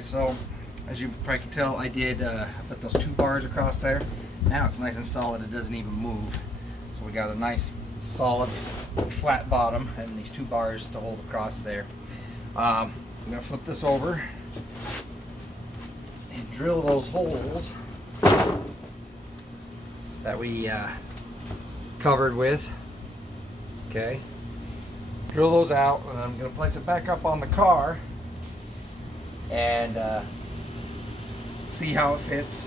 guys, so as you probably can tell, I did put those 2 bars across there. Now it's nice and solid, it doesn't even move. So we got a nice solid flat bottom and these 2 bars to hold across there. I'm going to flip this over and drill those holes that we covered with. Okay, drill those out, and I'm going to place it back up on the car and see how it fits.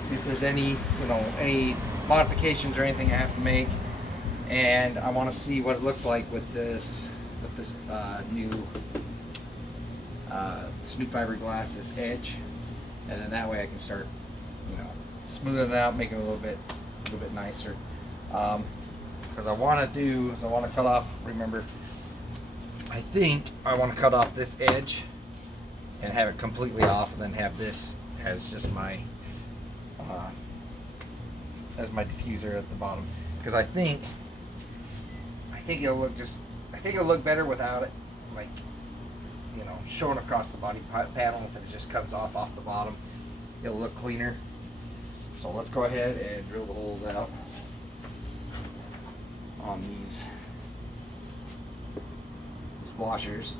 See if there's any, any modifications or anything I have to make. And I want to see what it looks like with this new fiberglass, this edge, and then that way I can start, smoothing it out, making it a little bit nicer. Because I want to do is I want to cut off. Remember, I think I want to cut off this edge and have it completely off, and then have this as just my diffuser at the bottom. Because I think it'll look better without it, like, showing across the body panel. If it just comes off the bottom, it'll look cleaner. So let's go ahead and drill the holes out on these washers.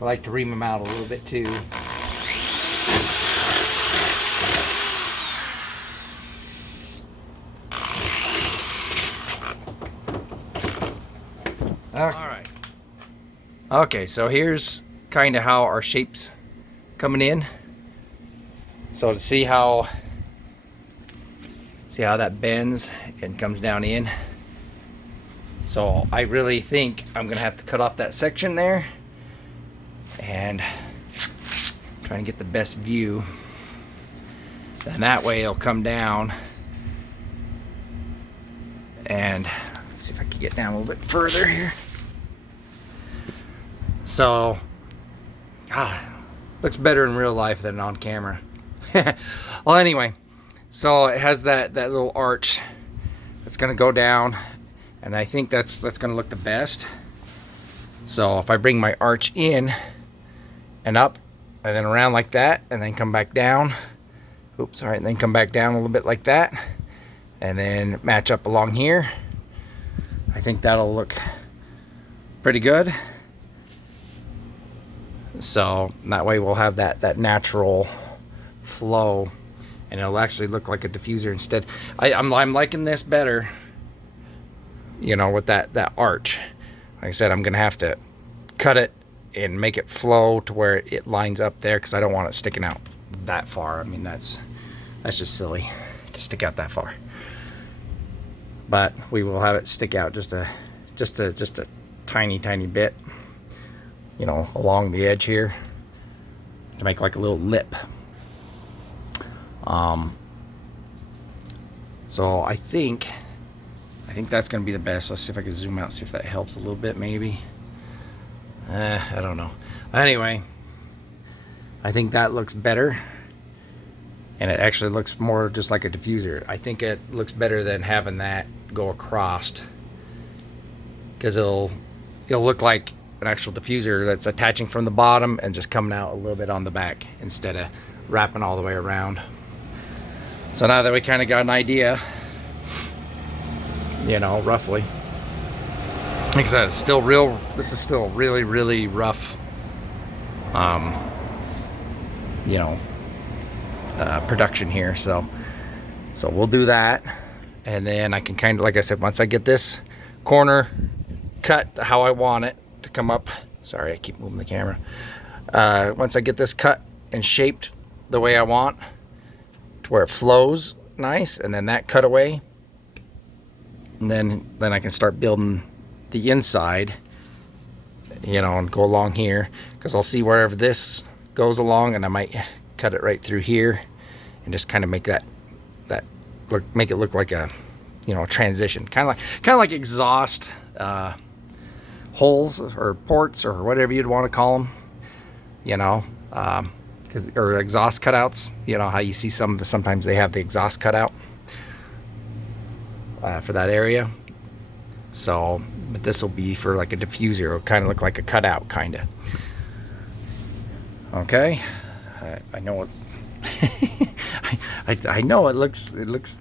I like to ream them out a little bit too. Alright. Okay, so here's kind of how our shape's coming in. So to see how that bends and comes down in. So I really think I'm gonna have to cut off that section there and try and get the best view. Then that way it'll come down. And let's see if I can get down a little bit further here. So, looks better in real life than on camera. Well, anyway, so it has that little arch that's gonna go down, and I think that's gonna look the best. So if I bring my arch in and up and then around like that, and then come back down, oops, all right, and then come back down a little bit like that, and then match up along here, I think that'll look pretty good. So that way we'll have that natural flow, and it'll actually look like a diffuser instead. I'm liking this better, with that arch. Like I said, I'm gonna have to cut it and make it flow to where it lines up there, because I don't want it sticking out that far. I mean, that's just silly to stick out that far. But we will have it stick out just a tiny bit, along the edge here, to make like a little lip. So I think that's gonna be the best. Let's see if I can zoom out, see if that helps a little bit, maybe. I don't know. Anyway, I think that looks better, and it actually looks more just like a diffuser. I think it looks better than having that go across, because it'll look like an actual diffuser that's attaching from the bottom and just coming out a little bit on the back instead of wrapping all the way around. So now that we kind of got an idea, roughly. Like I said, it's still real. This is still really rough. Production here. So we'll do that, and then I can kind of, like I said, once I get this corner cut how I want it to come up. Sorry, I keep moving the camera. Once I get this cut and shaped the way I want, to where it flows nice, and then that cutaway, and then I can start building the inside, you know, and go along here, because I'll see wherever this goes along, and I might cut it right through here and just kind of make that look, make it look like a, you know, transition, kind of like exhaust holes or ports or whatever you'd want to call them, you know, or exhaust cutouts. You know how you see sometimes they have the exhaust cutout for that area. So, but this will be for like a diffuser. It'll kind of look like a cutout, kind of. Okay, I know it. I know it looks it looks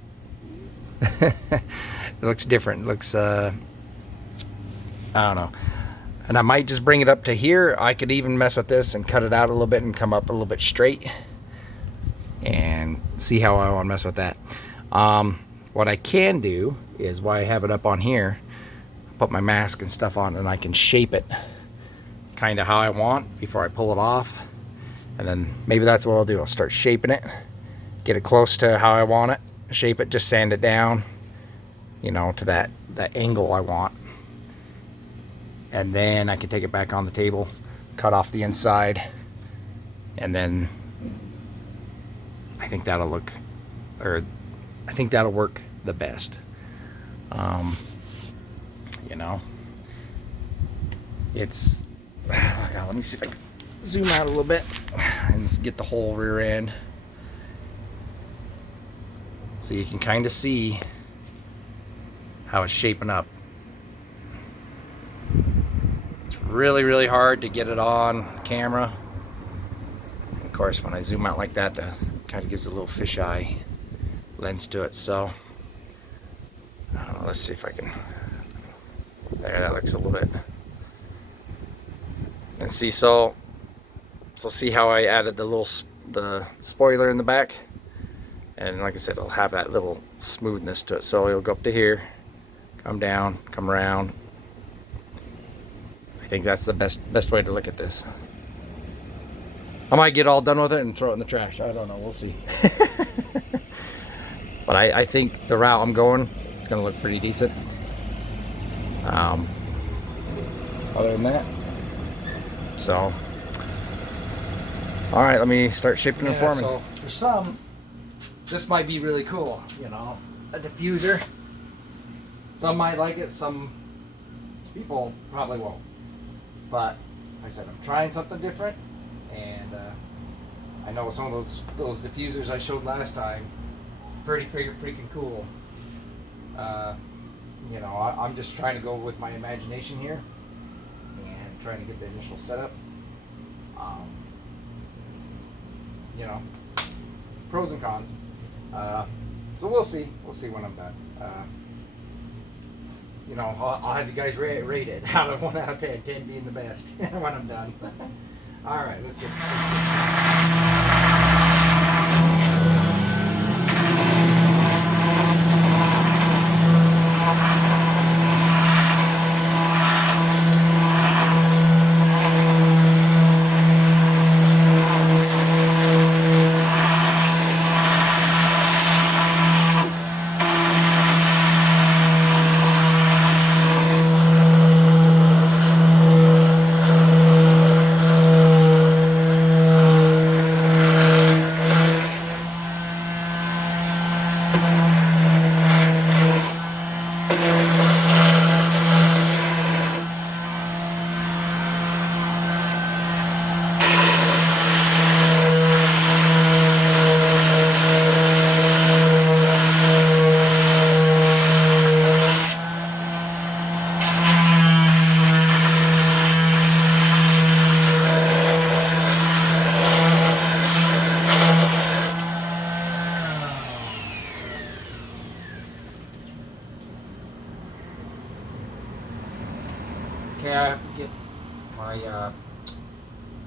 different. It looks I don't know. And I might just bring it up to here. I could even mess with this and cut it out a little bit and come up a little bit straight and see how I want to mess with that. What I can do is, while I have it up on here, put my mask and stuff on, and I can shape it kind of how I want before I pull it off. And then maybe that's what I'll do. I'll start shaping it, get it close to how I want it, shape it, just sand it down, you know, to that angle I want. And then I can take it back on the table, cut off the inside, and then I think that'll look, or I think that'll work the best. You know, it's, oh God, let me see if I can zoom out a little bit and get the whole rear end, so you can kind of see how it's shaping up. It's really hard to get it on camera. Of course, when I zoom out like that, that kind of gives a little fisheye lens to it. So I don't know, let's see if I can, there, that looks a little bit. And see, so see how I added the spoiler in the back, and like I said, it'll have that little smoothness to it. So it'll go up to here, come down, come around. I think that's the best way to look at this. I might get all done with it and throw it in the trash. I don't know, we'll see. But I think the route I'm going, it's gonna look pretty decent. Other than that, so all right, let me start shaping and forming. So for some, this might be really cool, you know, a diffuser. Some might like it, some people probably won't. But like I said, I'm trying something different, and I know some of those diffusers I showed last time, pretty freaking cool. You know, I'm just trying to go with my imagination here and trying to get the initial setup. You know, pros and cons. So we'll see when I'm done. You know, I'll have you guys rate it out of 1 out of 10, 10 being the best when I'm done. All right, let's get Okay, I have to get my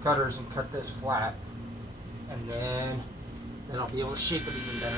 cutters and cut this flat, and then I'll be able to shape it even better.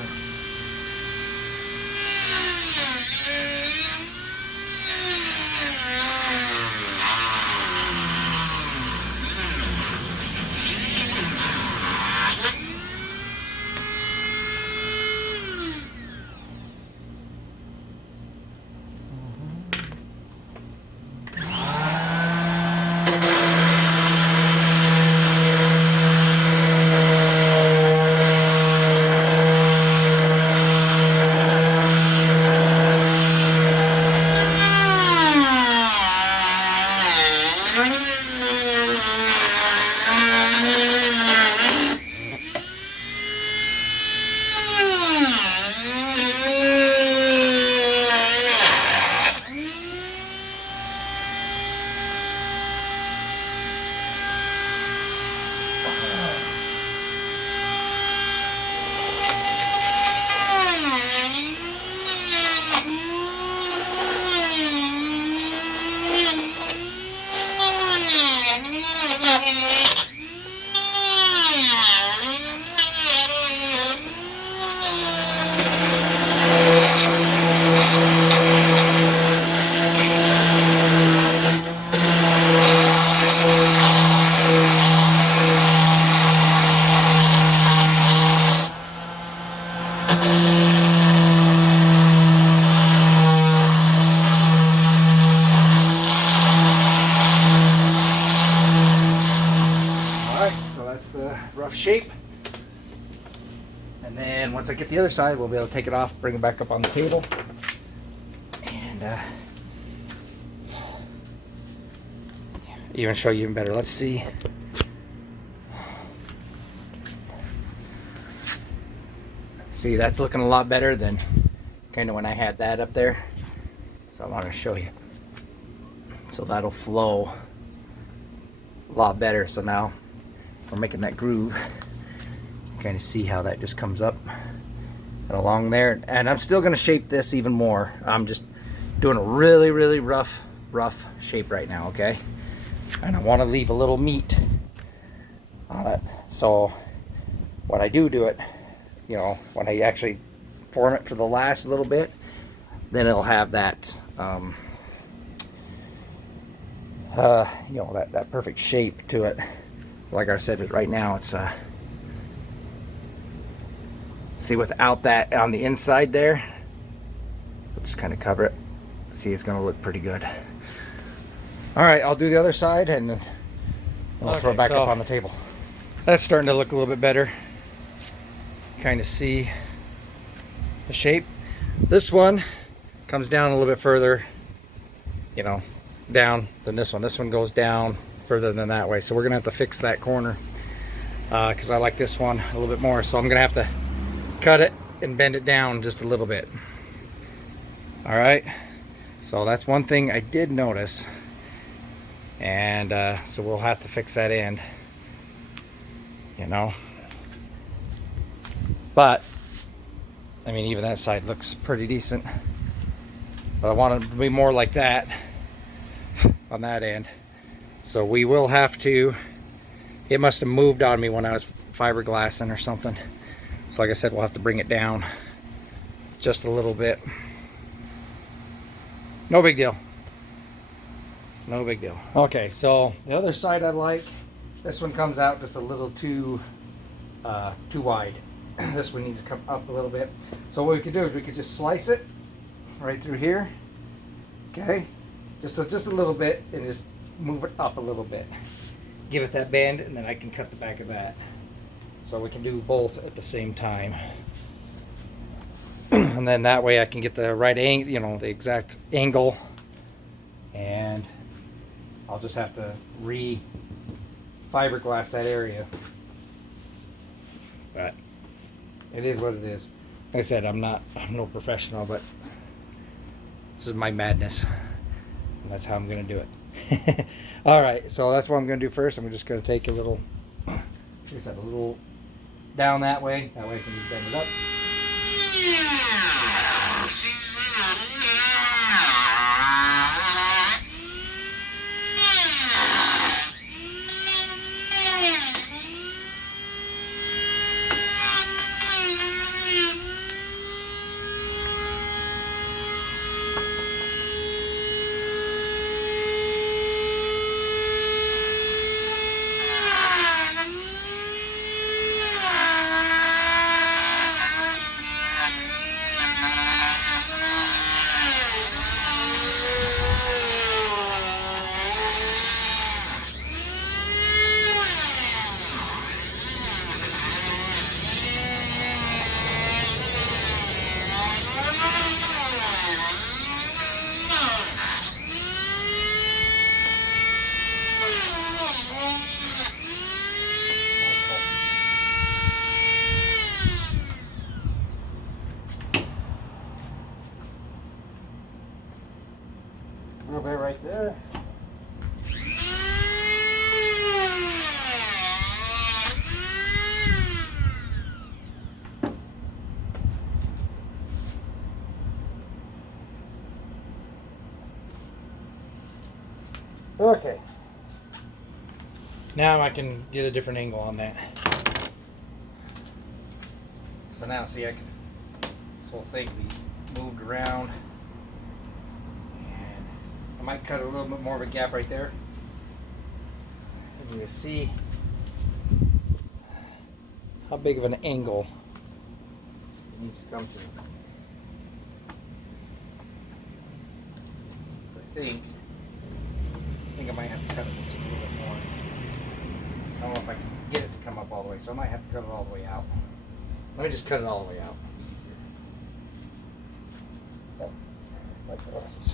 once I get the other side, we'll be able to take it off, bring it back up on the table, and even show you even better. Let's see. See, that's looking a lot better than kind of when I had that up there. So I want to show you. So that'll flow a lot better. So now we're making that groove. Kind of see how that just comes up and along there. And I'm still going to shape this even more. I'm just doing a really, really rough shape right now, okay? And I want to leave a little meat on it. So when I do it, you know, when I actually form it for the last little bit, then it'll have that, you know, that perfect shape to it. Like I said, right now it's, see, without that on the inside there, we'll just kind of cover it. See, it's going to look pretty good. All right, I'll do the other side and then we'll throw it back up on the table. That's starting to look a little bit better. Kind of see the shape. This one comes down a little bit further, you know, down than this one. This one goes down further than that way. So we're going to have to fix that corner because I like this one a little bit more. So I'm going to have to cut it and bend it down just a little bit. All right. So that's one thing I did notice. And so we'll have to fix that end, you know. But I mean, even that side looks pretty decent. But I want it to be more like that on that end. So we will have to, it must have moved on me when I was fiberglassing or something. So like I said, we'll have to bring it down just a little bit. No big deal. No big deal. Okay, so the other side I like, this one comes out just a little too wide. This one needs to come up a little bit. So what we could do is we could just slice it right through here. Okay, just a little bit, and just move it up a little bit. Give it that bend, and then I can cut the back of that. So we can do both at the same time. And then that way I can get the right angle, you know, the exact angle. And I'll just have to fiberglass that area. But it is what it is. Like I said, I'm no professional, but this is my madness. And that's how I'm gonna do it. All right, so that's what I'm gonna do first. I'm just gonna take a little, like I said, a little down that way. That way I can just bend it up. A little bit right there. Okay. Now I can get a different angle on that. So now, see, this whole thing be moved around. And I might cut a little bit more of a gap right there. And you can see how big of an angle it needs to come to. I think I might have to cut it just a little bit more. I don't know if I can get it to come up all the way, so I might have to cut it all the way out. Let me just cut it all the way out. Like this.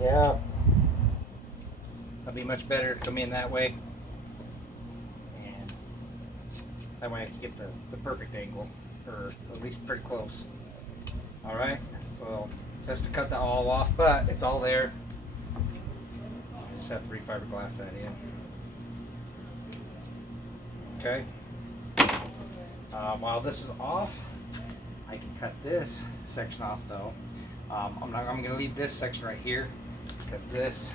Yeah, that'll be much better to come in that way, and that way I can get the perfect angle, or at least pretty close. All right, so just to cut that all off, but it's all there. I just have to re-fiberglass that in. Okay. While this is off, I can cut this section off though. I'm going to leave this section right here. Because this,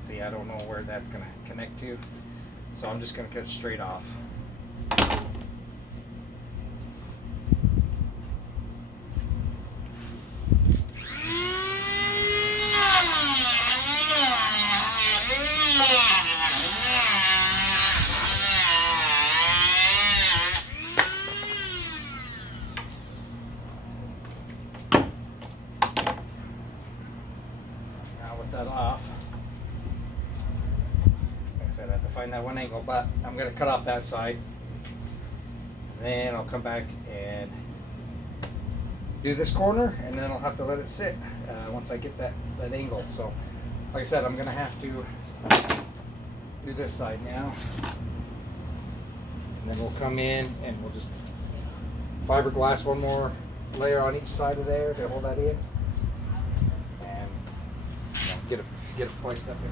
see, I don't know where that's going to connect to, so I'm just going to cut it straight off. That off. Like I said, I have to find that one angle, but I'm going to cut off that side. And then I'll come back and do this corner, and then I'll have to let it sit once I get that angle. So, like I said, I'm going to have to do this side now. And then we'll come in and we'll just fiberglass one more layer on each side of there to hold that in. Get it placed up in.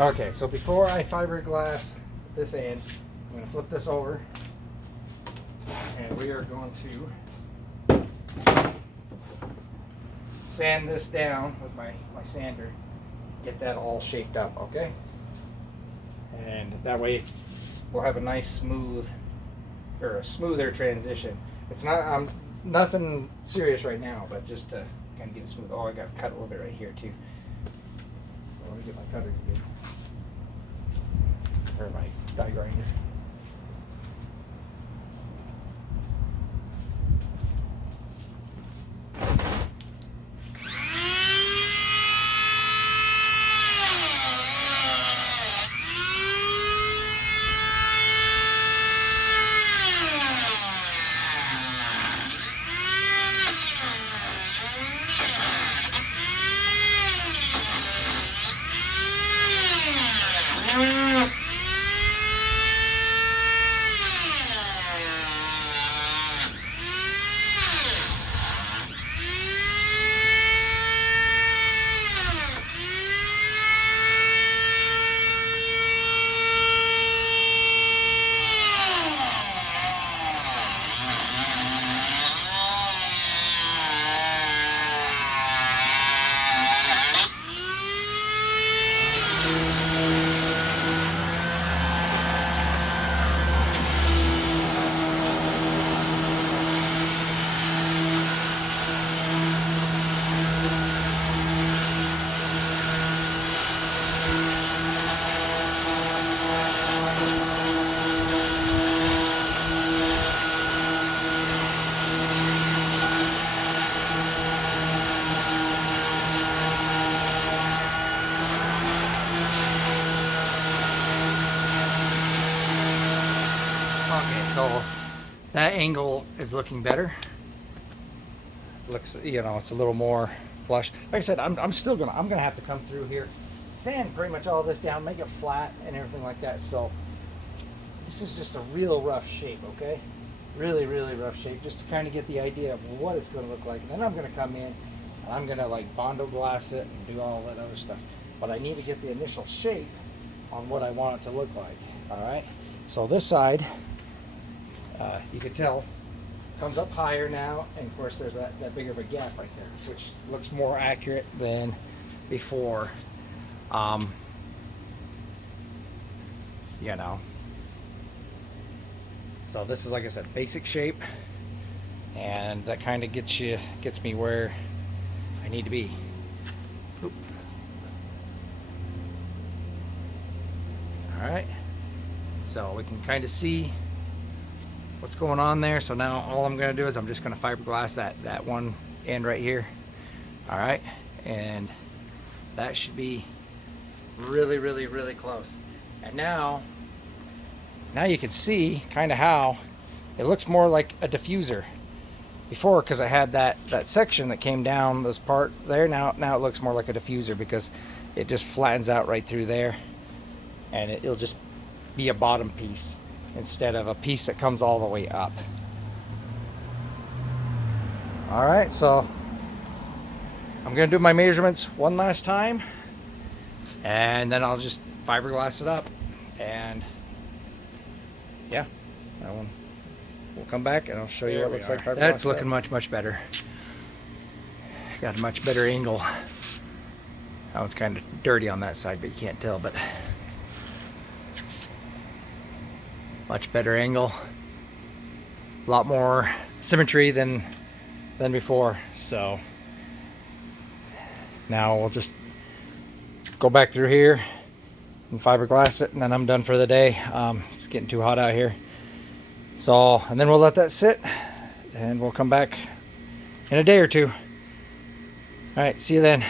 Okay, so before I fiberglass this end, I'm going to flip this over, and we are going to sand this down with my sander, get that all shaped up, okay? And that way we'll have a nice smooth, or a smoother transition. It's not, nothing serious right now, but just to kind of get it smooth. Oh, I got to cut a little bit right here too. So let me get my cutters again. Or my die grinder. So that angle is looking better. Looks, you know, it's a little more flush. Like I said, I'm gonna have to come through here, sand pretty much all this down, make it flat and everything like that. So this is just a real rough shape, okay? Really, really rough shape, just to kind of get the idea of what it's going to look like. And then I'm going to come in and I'm going to like Bondo glass it and do all that other stuff. But I need to get the initial shape on what I want it to look like. All right. So this side, you can tell, comes up higher now, and of course there's that bigger of a gap right there, which looks more accurate than before. You know. So this is, like I said, basic shape, and that kind of gets me where I need to be. Oop. All right, so we can kind of see what's going on there. So now all I'm going to do is I'm just going to fiberglass that one end right here. All right, and that should be really, really, really close. And now you can see kind of how it looks more like a diffuser. Before, because I had that section that came down this part there, now it looks more like a diffuser because it just flattens out right through there, and it'll just be a bottom piece instead of a piece that comes all the way up. All right, so I'm gonna do my measurements one last time, and then I'll just fiberglass it up, and yeah, that one. We'll come back and I'll show you what it looks like. That's looking much better. Got a much better angle. That one's kind of dirty on that side, but you can't tell, but much better angle. A lot more symmetry than before. So now we'll just go back through here and fiberglass it, and then I'm done for the day. It's getting too hot out here. So, and then we'll let that sit, and we'll come back in a day or two. All right, see you then.